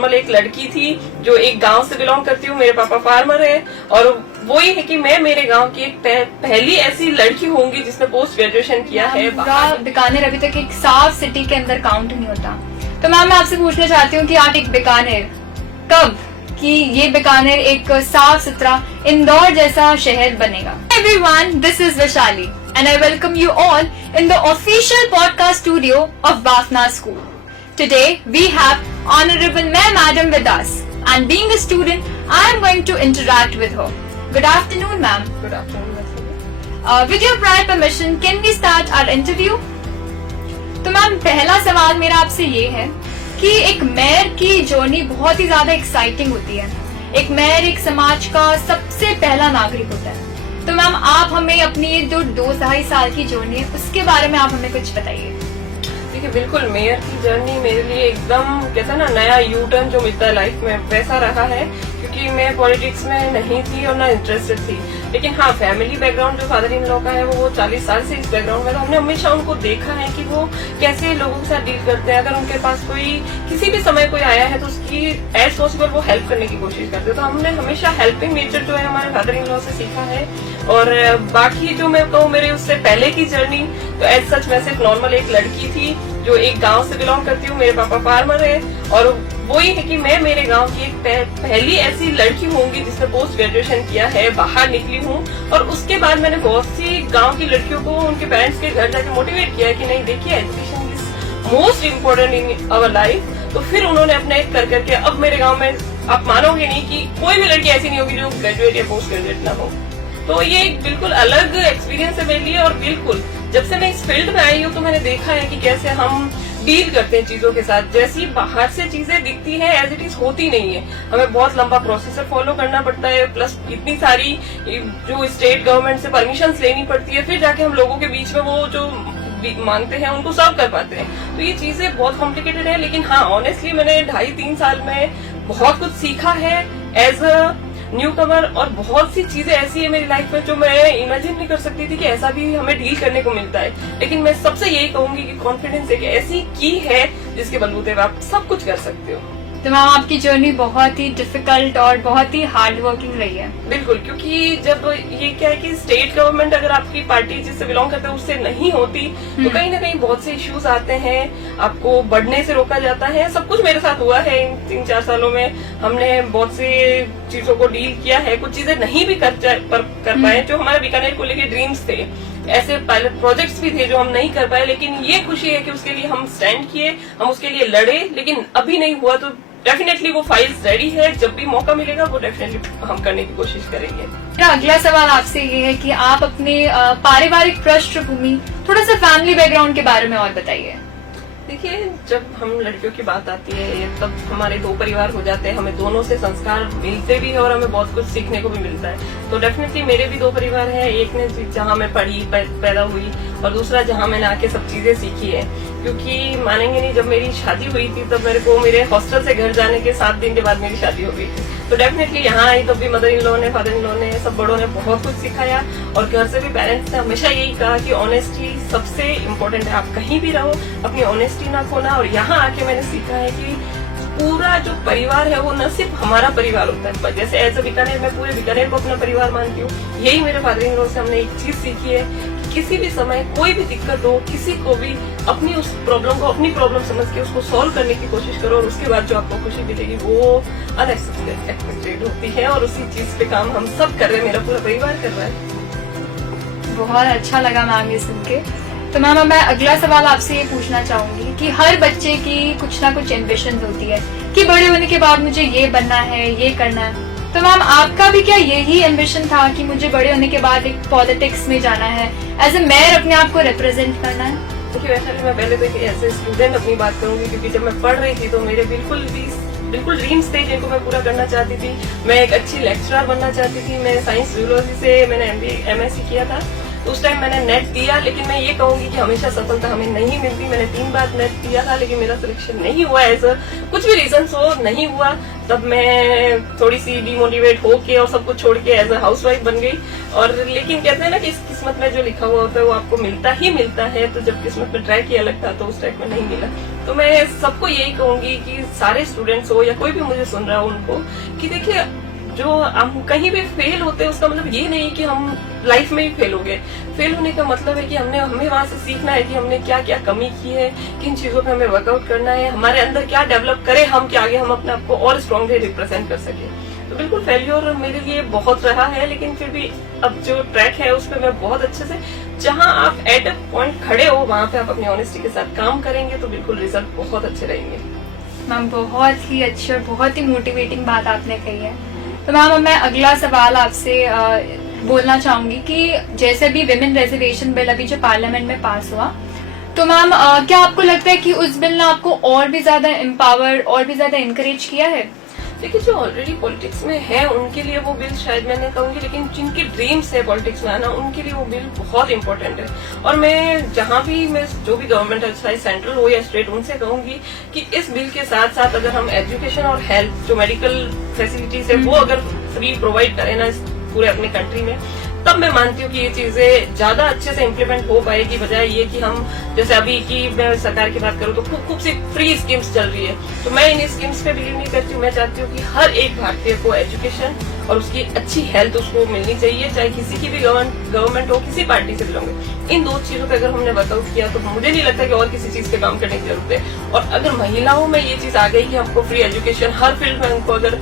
Normal एक लड़की थी जो एक गांव से बिलोंग करती हूँ। मेरे पापा फार्मर है और वो ये है कि मैं मेरे गांव की एक पहली ऐसी लड़की होंगी जिसने पोस्ट ग्रेजुएशन किया है। बीकानेर अभी तक एक साफ सिटी के अंदर काउंट नहीं होता। तो मैम मैं आपसे पूछना चाहती हूँ कि आप एक बीकानेर कब कि ये बीकानेर एक साफ सुथरा इंदौर जैसा शहर बनेगा। Everyone, this is Vaishali and I welcome you all in the official podcast studio of Bafna School. Today we have Honorable Madam with us, and being a student, I am going to interact with her. Good afternoon, ma'am. Good afternoon. With your prior permission, can we start our interview? तो ma'am पहला सवाल मेरा आपसे ये है कि एक mayor की जर्नी बहुत ही ज्यादा एक्साइटिंग होती है। एक मेयर एक समाज का सबसे पहला नागरिक होता है। तो मैम आप हमें अपनी जो 2-2.5 साल की जर्नी है उसके बारे में आप हमें कुछ बताइए। देखिए बिल्कुल, मेयर की जर्नी मेरे लिए एकदम कहता ना नया यू टर्न जो मिलता है लाइफ में वैसा रहा है, क्योंकि मैं पॉलिटिक्स में नहीं थी और ना इंटरेस्टेड थी। लेकिन हाँ, फैमिली बैकग्राउंड जो फादर इन लॉ का है वो 40 साल से इस बैकग्राउंड में, तो हमने हमेशा उनको देखा है कि वो कैसे लोगों के साथ डील करते हैं। अगर उनके पास कोई किसी भी समय कोई आया है तो उसकी एज पॉसिबल वो हेल्प करने की कोशिश करते हैं। तो हमने हमेशा हेल्पिंग नेचर जो है हमारे फादर इन लॉ से सीखा है। और बाकी जो मैं कहूँ मेरे उससे पहले की जर्नी, तो एज सच मैं सिर्फ नॉर्मल एक लड़की थी जो एक गांव से बिलोंग करती हूँ। मेरे पापा फार्मर है और वो ये है कि मैं मेरे गांव की एक पहली ऐसी लड़की होंगी जिसने पोस्ट ग्रेजुएशन किया है, बाहर निकली हूँ। और उसके बाद मैंने बहुत सी गांव की लड़कियों को उनके पेरेंट्स के घर जाके मोटिवेट किया कि नहीं देखिए, education is most important in our life. तो फिर उन्होंने अपना एक कर करके अब मेरे गाँव में आप मानोगे नहीं कि कोई भी लड़की ऐसी नहीं होगी जो ग्रेजुएट या पोस्ट ग्रेजुएट ना हो। तो ये एक बिल्कुल अलग एक्सपीरियंस है मेरे लिए। और बिल्कुल जब से मैं इस फील्ड में आई हूँ तो मैंने देखा है कि कैसे हम डील करते हैं चीजों के साथ। जैसी बाहर से चीजें दिखती है एज इट इज होती नहीं है, हमें बहुत लंबा प्रोसेसर फॉलो करना पड़ता है, प्लस इतनी सारी जो स्टेट गवर्नमेंट से परमिशन लेनी पड़ती है, फिर जाके हम लोगों के बीच में वो जो मांगते हैं उनको सर्व कर पाते हैं। तो ये चीजें बहुत कॉम्प्लिकेटेड है। लेकिन हाँ, ऑनेस्टली मैंने 2.5-3 साल में बहुत कुछ सीखा है एज अ न्यू कमर। और बहुत सी चीजें ऐसी है मेरी लाइफ में जो मैं इमेजिन नहीं कर सकती थी कि ऐसा भी हमें डील करने को मिलता है। लेकिन मैं सबसे यही कहूंगी कि कॉन्फिडेंस एक ऐसी की है जिसके बलबूते पे आप सब कुछ कर सकते हो। तो मैम आपकी जर्नी बहुत ही डिफिकल्ट और बहुत ही हार्ड वर्किंग रही है। बिल्कुल, क्योंकि जब ये क्या है कि स्टेट गवर्नमेंट अगर आपकी पार्टी जिससे बिलोंग करते हैं उससे नहीं होती तो कहीं ना कहीं बहुत से इश्यूज आते हैं, आपको बढ़ने से रोका जाता है। सब कुछ मेरे साथ हुआ है इन 3-4 सालों में। हमने बहुत सी चीजों को डील किया है, कुछ चीजें नहीं भी कर पाए जो हमारे बीकानेर को लेके ड्रीम्स थे। ऐसे पायलट प्रोजेक्ट्स भी थे जो हम नहीं कर पाए, लेकिन ये खुशी है कि उसके लिए हम स्टैंड किए, हम उसके लिए लड़े। लेकिन अभी नहीं हुआ तो डेफिनेटली वो फाइल्स रेडी है, जब भी मौका मिलेगा वो डेफिनेटली हम करने की कोशिश करेंगे। मेरा अगला सवाल आपसे ये है कि आप अपने पारिवारिक पृष्ठभूमि, थोड़ा सा फैमिली बैकग्राउंड के बारे में और बताइए। देखिए, जब हम लड़कियों की बात आती है तब हमारे 2 परिवार हो जाते हैं, हमें दोनों से संस्कार मिलते भी है और हमें बहुत कुछ सीखने को भी मिलता है। तो डेफिनेटली मेरे भी 2 परिवार हैं, एक ने जहाँ मैं पढ़ी पैदा हुई और दूसरा जहाँ मैंने आके सब चीजें सीखी है। क्योंकि मानेंगे नहीं, जब मेरी शादी हुई थी तब मेरे को मेरे हॉस्टल से घर जाने के 7 दिन के बाद मेरी शादी हो गई थी। तो डेफिनेटली यहाँ आई तब भी मदर इन लॉ ने, फादर इन लॉ ने, सब बड़ों ने बहुत कुछ सिखाया। और घर से भी पेरेंट्स ने हमेशा यही कहा कि ऑनेस्टी सबसे इम्पोर्टेंट है, आप कहीं भी रहो अपनी ऑनेस्टी ना खोना। और यहाँ आके मैंने सीखा है कि पूरा जो परिवार है वो न सिर्फ हमारा परिवार होता है, जैसे एज अ बीकानेर मैं पूरे बीकानेर को अपना परिवार मानती हूँ। यही मेरे फादर इन लॉ से हमने एक चीज सीखी है कि किसी भी समय कोई भी दिक्कत हो, किसी को भी अपनी उस प्रॉब्लम को अपनी प्रॉब्लम समझ के उसको सॉल्व करने की कोशिश करो और उसके बाद जो आपको खुशी मिलेगी वो अनएक्सपेक्टेड होती है। और उसी चीज पे काम हम सब कर रहे हैं, मेरा पूरा परिवार कर रहा है। बहुत अच्छा लगा मैम ये सुन के। तो मैम मैं अगला सवाल आपसे ये पूछना चाहूंगी कि हर बच्चे की कुछ ना कुछ एम्बिशंस होती है कि बड़े होने के बाद मुझे ये बनना है, ये करना है। तो मैम आपका भी क्या यही एम्बिशन था कि मुझे बड़े होने के बाद एक पॉलिटिक्स में जाना है, एज ए मेयर अपने आप को रिप्रेजेंट करना है? देखिए, वैसे मैं पहले तो एज ए स्टूडेंट अपनी बात करूंगी, क्योंकि जब मैं पढ़ रही थी तो मेरे बिल्कुल ड्रीम्स थे जिनको मैं पूरा करना चाहती थी। मैं एक अच्छी लेक्चरर बनना चाहती थी। मैं साइंस जूलॉजी से मैंने MSc किया था। तो उस टाइम मैंने नेट दिया, लेकिन मैं ये कहूंगी कि हमेशा सफलता हमें नहीं मिलती। मैंने 3 बार नेट दिया था, लेकिन मेरा सिलेक्शन नहीं हुआ। ऐसा कुछ भी रीजन हो नहीं हुआ, तब मैं थोड़ी सी डिमोटिवेट होके और सब कुछ छोड़ के एज अ हाउसवाइफ बन गई। और लेकिन कहते हैं ना कि इस किस्मत में जो लिखा हुआ होता है वो आपको मिलता ही मिलता है। तो जब किस्मत में ट्राई किया लगता तो उस टाइम में नहीं मिला। तो मैं सबको यही कहूंगी कि सारे स्टूडेंट्स हो या कोई भी मुझे सुन रहा हो उनको, कि देखिए जो हम कहीं भी फेल होते हैं उसका मतलब ये नहीं कि हम लाइफ में ही फेल हो गए। फेल होने का मतलब है कि हमें वहां से सीखना है कि हमने क्या क्या कमी की है, किन चीजों पे हमें वर्कआउट करना है, हमारे अंदर क्या डेवलप करे हम कि आगे हम अपने आप को और स्ट्रांगली रिप्रेजेंट कर सके। तो बिल्कुल फेल्योर मेरे लिए बहुत रहा है, लेकिन फिर भी अब जो ट्रैक है उस पर मैं बहुत अच्छे से, जहां आप एट अ पॉइंट खड़े हो वहां पे आप अपनी ऑनेस्टी के साथ काम करेंगे तो बिल्कुल रिजल्ट बहुत अच्छे रहेंगे। मैम बहुत ही अच्छी और बहुत ही मोटिवेटिंग बात आपने कही है। तो मैम मैं अगला सवाल आपसे बोलना चाहूंगी कि जैसे भी विमेन रिजर्वेशन बिल अभी जो पार्लियामेंट में पास हुआ, तो मैम क्या आपको लगता है कि उस बिल ने आपको और भी ज्यादा एम्पावर और भी ज्यादा इनकरेज किया है? देखिए जो ऑलरेडी पॉलिटिक्स में है उनके लिए वो बिल शायद मैं नहीं कहूंगी, लेकिन जिनकी ड्रीम्स है पॉलिटिक्स में आना उनके लिए वो बिल बहुत इंपॉर्टेंट है। और मैं जहां भी मैं जो भी गवर्नमेंट है चाहे सेंट्रल हो या स्टेट, उनसे कहूंगी कि इस बिल के साथ साथ अगर हम एजुकेशन और हेल्थ जो मेडिकल फैसिलिटीज है वो अगर फ्री प्रोवाइड करें ना इस पूरे अपने कंट्री में, तब मैं मानती हूँ कि ये चीजें ज्यादा अच्छे से इम्प्लीमेंट हो पाएगी, बजाय ये कि हम जैसे अभी की मैं सरकार की बात करूँ तो खूब सी फ्री स्कीम्स चल रही है। तो मैं इन स्कीम्स पे बिलीव नहीं करती हूँ। मैं चाहती हूँ कि हर एक भारतीय को एजुकेशन और उसकी अच्छी हेल्थ उसको मिलनी चाहिए, चाहे किसी की भी गवर्नमेंट हो, किसी पार्टी से बिलोंग हो। इन 2 चीजों पे अगर हमने वर्कआउट किया तो मुझे नहीं लगता कि और किसी चीज पे काम करने की जरूरत है। और अगर महिलाओं में ये चीज आ गई कि हमको फ्री एजुकेशन हर फील्ड में उनको अगर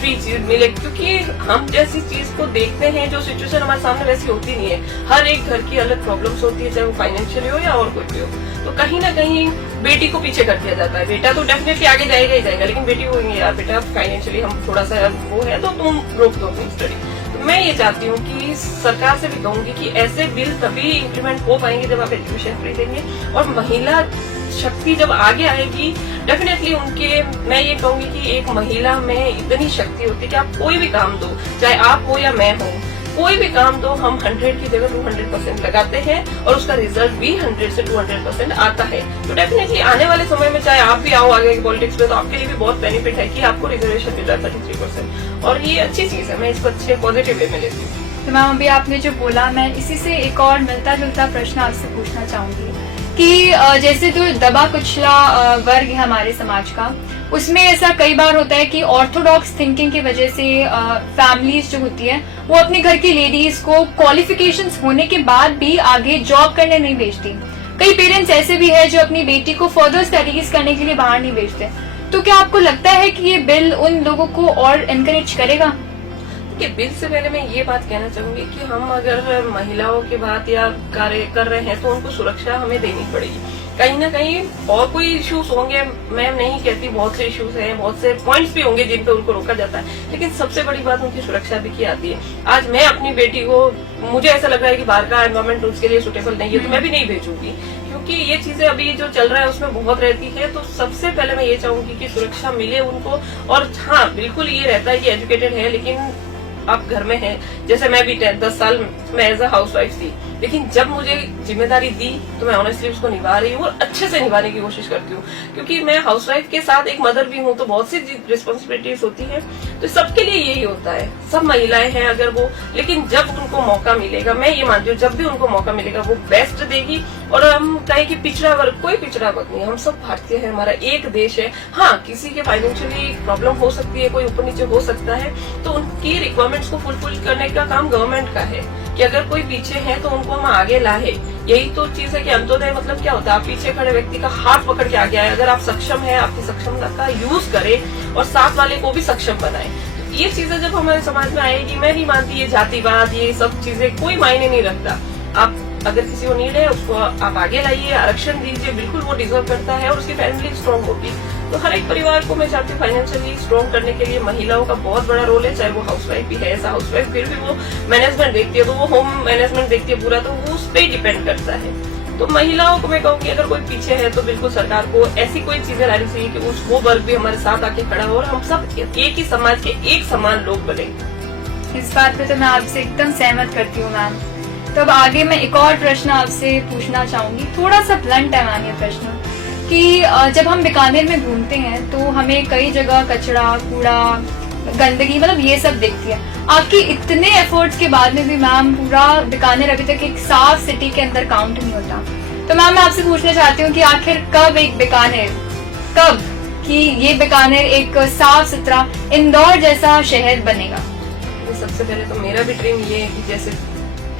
फ्री चीज मिले, क्योंकि हम जैसी चीज को देखते हैं जो सिचुएशन हमारे सामने वैसी होती नहीं है। हर एक घर की अलग प्रॉब्लम्स होती है, चाहे वो फाइनेंशियली हो या और कोई भी हो। तो कहीं ना कहीं बेटी को पीछे कर दिया जाता है। बेटा तो डेफिनेटली आगे जाएगा ही जाएगा, लेकिन बेटी को यार बेटा फाइनेंशियली हम थोड़ा सा वो है तो तुम रोक दो अपनी स्टडी। तो मैं ये चाहती हूँ कि सरकार से भी कहूंगी कि ऐसे बिल तभी इम्प्लीमेंट हो पाएंगे जब आप एजुकेशन फ्री देंगे और महिला शक्ति जब आगे आएगी डेफिनेटली उनके, मैं ये कहूंगी कि एक महिला में इतनी शक्ति होती है कि आप कोई भी काम दो, चाहे आप हो या मैं हो, कोई भी काम दो, हम 100 की जगह 200% लगाते हैं और उसका रिजल्ट भी 100 से 200% आता है। तो डेफिनेटली आने वाले समय में चाहे आप भी आओ आगे की पॉलिटिक्स में तो आपके लिए भी बहुत बेनिफिट है कि आपको रिजर्वेशन मिल रहा है 33%, और ये अच्छी चीज है। मैं इसको अच्छे पॉजिटिव वे में लेती हूँ। तो मैम अभी आपने जो बोला, मैं इसी से एक और मिलता जुलता प्रश्न आपसे पूछना चाहूंगी कि जैसे जो दबा कुचला वर्ग है हमारे समाज का, उसमें ऐसा कई बार होता है कि ऑर्थोडॉक्स थिंकिंग की वजह से फैमिलीज जो होती है वो अपने घर की लेडीज को क्वालिफिकेशंस होने के बाद भी आगे जॉब करने नहीं भेजती। कई पेरेंट्स ऐसे भी है जो अपनी बेटी को फर्दर स्टडीज करने के लिए बाहर नहीं भेजते। तो क्या आपको लगता है कि ये बिल उन लोगों को और एनकरेज करेगा? कि बिल से पहले मैं ये बात कहना चाहूंगी कि हम अगर महिलाओं की बात या कार्य कर रहे हैं तो उनको सुरक्षा हमें देनी पड़ेगी। कहीं ना कहीं और कोई इश्यूज होंगे, मैं नहीं कहती, बहुत से इश्यूज हैं, बहुत से पॉइंट्स भी होंगे जिन पे उनको रोका जाता है, लेकिन सबसे बड़ी बात उनकी सुरक्षा भी की आती है। आज मैं अपनी बेटी को, मुझे ऐसा लग रहा है कि बाहर का एनवायरमेंट उसके लिए सुटेबल नहीं है तो मैं भी नहीं भेजूंगी, क्योंकि ये चीजें अभी जो चल रहा है उसमें बहुत रहती है। तो सबसे पहले मैं ये चाहूंगी कि सुरक्षा मिले उनको। और हाँ, बिल्कुल ये रहता है कि एजुकेटेड है लेकिन आप घर में हैं, जैसे मैं भी 10 साल में एज अ हाउसवाइफ थी, लेकिन जब मुझे जिम्मेदारी दी तो मैं ऑनेस्टली उसको निभा रही हूँ और अच्छे से निभाने की कोशिश करती हूँ, क्योंकि मैं हाउसवाइफ के साथ एक मदर भी हूँ तो बहुत सी रिस्पॉन्सिबिलिटीज होती है। तो सबके लिए यही होता है, सब महिलाएं हैं अगर वो, लेकिन जब उनको मौका मिलेगा, मैं ये मानती हूँ जब भी उनको मौका मिलेगा वो बेस्ट देगी। और हम कहें कि पिछड़ा वर्ग, कोई पिछड़ा वर्ग नहीं, हम सब भारतीय है, हमारा एक देश है। हाँ, किसी के फाइनेंशियली प्रॉब्लम हो सकती है, कोई ऊपर नीचे हो सकता है, तो उनकी रिक्वायरमेंट्स को फुलफिल करने का काम गवर्नमेंट का है कि अगर कोई पीछे है तो उनको हम आगे लाए। यही तो चीज है कि अंत्योदय मतलब क्या होता है, आप पीछे खड़े व्यक्ति का हाथ पकड़ के आगे आए। अगर आप सक्षम है, आपकी सक्षमता का यूज करें और साथ वाले को भी सक्षम बनाए। ये चीजें जब हमारे समाज में आएगी, मैं नहीं मानती ये जातिवाद, ये सब चीजें कोई मायने नहीं रखता। आप अगर किसी को नीड है उसको आप आगे लाइए, आरक्षण दीजिए, बिल्कुल वो डिजर्व करता है और उसकी फैमिली स्ट्रांग होगी। तो हर एक परिवार को मैं चाहती हूँ फाइनेंशियली स्ट्रांग करने के लिए महिलाओं का बहुत बड़ा रोल है, चाहे वो हाउसवाइफ भी है। ऐसा हाउसवाइफ फिर भी वो मैनेजमेंट देखती है, तो वो होम मैनेजमेंट देखती है पूरा, तो वो उस पर डिपेंड करता है। तो महिलाओं को मैं कहूँगी अगर कोई पीछे है तो बिल्कुल सरकार को ऐसी कोई चीजें लानी चाहिए कि उस वो वर्ग भी हमारे साथ आके खड़ा हो और हम सब एक ही समाज के एक समान लोग बने। इस बात पे तो मैं आपसे एकदम सहमत करती हूँ मैम। तो अब आगे मैं एक और प्रश्न आपसे पूछना चाहूंगी, थोड़ा सा ब्लंट है मैम ये प्रश्न, कि जब हम बीकानेर में घूमते हैं तो हमें कई जगह कचरा, कूड़ा, गंदगी मतलब ये सब दिखती है। आपके इतने एफर्ट्स के बाद में भी मैम पूरा बीकानेर अभी तक एक साफ सिटी के अंदर काउंट नहीं होता। तो मैम मैं आपसे पूछना चाहती हूँ कि आखिर कब एक बीकानेर, कब कि ये बीकानेर एक साफ सुथरा इंदौर जैसा शहर बनेगा? सबसे पहले तो मेरा भी ड्रीम ये है कि जैसे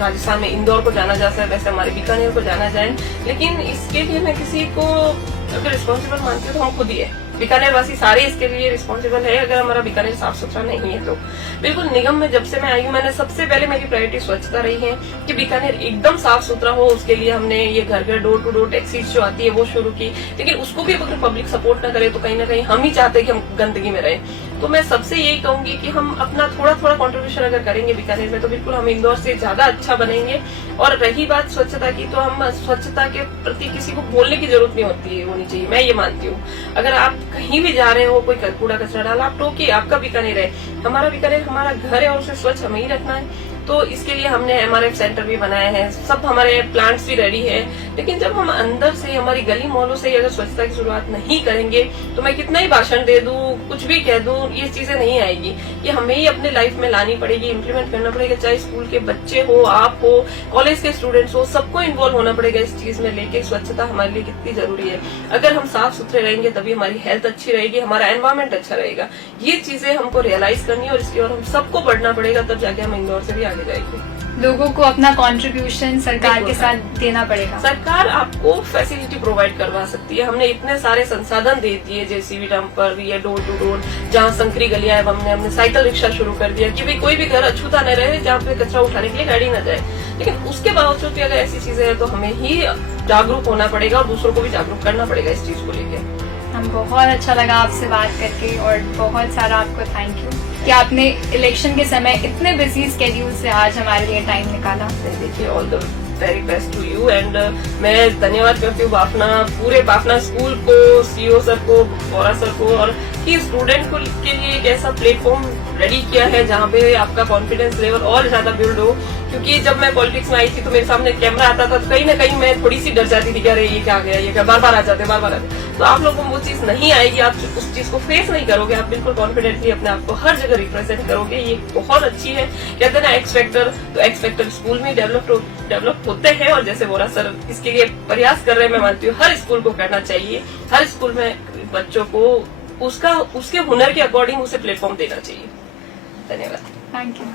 राजस्थान में इंदौर को जाना जाता है वैसे हमारे बीकानेर को जाना जाए, लेकिन इसके लिए मैं किसी को अगर रिस्पॉन्सिबल मानती हूँ तो हम खुद ही है। बीकानेर वासी सारे इसके लिए रिस्पॉन्सिबल है अगर हमारा बीकानेर साफ सुथरा नहीं है तो। बिल्कुल निगम में जब से मैं आई हूँ मैंने सबसे पहले मेरी प्रायोरिटी स्वच्छता रही है कि बीकानेर एकदम साफ सुथरा हो। उसके लिए हमने ये घर घर डोर टू डोर टैक्सीज जो आती है वो शुरू की, लेकिन उसको भी अगर पब्लिक सपोर्ट न करे तो कहीं ना कहीं हम ही चाहते हैं कि हम गंदगी में रहें। तो मैं सबसे यही कहूंगी कि हम अपना थोड़ा थोड़ा कंट्रीब्यूशन अगर करेंगे बीकानेर में तो बिल्कुल हम इंदौर से ज्यादा अच्छा बनेंगे। और रही बात स्वच्छता की, तो हम स्वच्छता के प्रति किसी को बोलने की जरूरत नहीं होनी चाहिए, मैं ये मानती हूँ। अगर आप कहीं भी जा रहे हो, कोई कूड़ा कचरा डाला, आप टोकिए, आपका बीकानेर है, हमारा बीकानेर हमारा घर है और उसे स्वच्छ हमें ही रखना है। तो इसके लिए हमने MRF सेंटर भी बनाए हैं, सब हमारे प्लांट्स भी रेडी है। लेकिन जब हम अंदर से हमारी गली मोहल्लों से अगर स्वच्छता की शुरुआत नहीं करेंगे तो मैं कितना ही भाषण दे दूं, कुछ भी कह दूं, ये चीजें नहीं आएगी। ये हमें ही अपने लाइफ में लानी पड़ेगी, इम्प्लीमेंट करना पड़ेगा। चाहे स्कूल के बच्चे हो, आप हो, कॉलेज के स्टूडेंट्स हो, सबको इन्वॉल्व होना पड़ेगा इस चीज में लेके स्वच्छता हमारे लिए कितनी जरूरी है। अगर हम साफ सुथरे रहेंगे तभी हमारी हेल्थ अच्छी रहेगी, हमारा एनवायरमेंट अच्छा रहेगा। ये चीजें हमको रियलाइज करनी है और इसकी ओर हम सबको बढ़ना पड़ेगा, तब जाके हम इंदौर से भी आगे जाएंगे। लोगों को अपना कंट्रीब्यूशन सरकार के साथ देना पड़ेगा। सरकार आपको फैसिलिटी प्रोवाइड करवा सकती है। हमने इतने सारे संसाधन दे दिए, JCB डंपर, ये डोर टू डोर, जहाँ संकरी गलियां है हमने साइकिल रिक्शा शुरू कर दिया कि भाई कोई भी घर अछूता न रहे जहाँ पे कचरा उठाने के लिए गाड़ी न जाए। लेकिन उसके बावजूद भी अगर ऐसी चीजें हैं तो हमें ही जागरूक होना पड़ेगा और दूसरों को भी जागरूक करना पड़ेगा इस चीज को लेकर। हम बहुत अच्छा लगा आपसे बात करके और बहुत सारा आपको थैंक यू कि आपने इलेक्शन के समय इतने बिजी स्केड्यूल से आज हमारे लिए टाइम निकाला। देखिए, all the very best to you and मैं धन्यवाद करती हूँ पूरे बाफना स्कूल को, CEO सर को, बोरा सर को, और कि स्टूडेंट को के लिए एक ऐसा प्लेटफॉर्म रेडी किया है जहाँ पे आपका कॉन्फिडेंस लेवल और ज्यादा बिल्ड हो। क्योंकि जब मैं पॉलिटिक्स में आई थी तो मेरे सामने कैमरा आता था तो कहीं ना कहीं मैं थोड़ी सी डर जाती थी कि अरे ये क्या गया, ये क्या, बार बार आ जाते। तो आप लोगों को वो चीज नहीं आएगी, आप उस चीज को फेस नहीं करोगे, आप बिल्कुल कॉन्फिडेंटली अपने आप को हर जगह रिप्रेजेंट करोगे। ये बहुत अच्छी है। कहते हैं ना एक्स फैक्टर, तो एक्स फैक्टर स्कूल में डेवलप होते हैं और जैसे बोरा सर इसके लिए प्रयास कर रहे हैं, मैं मानती हूँ हर स्कूल को करना चाहिए। हर स्कूल में बच्चों को उसके हुनर के अकॉर्डिंग उसे प्लेटफॉर्म देना चाहिए। धन्यवाद। Thank you.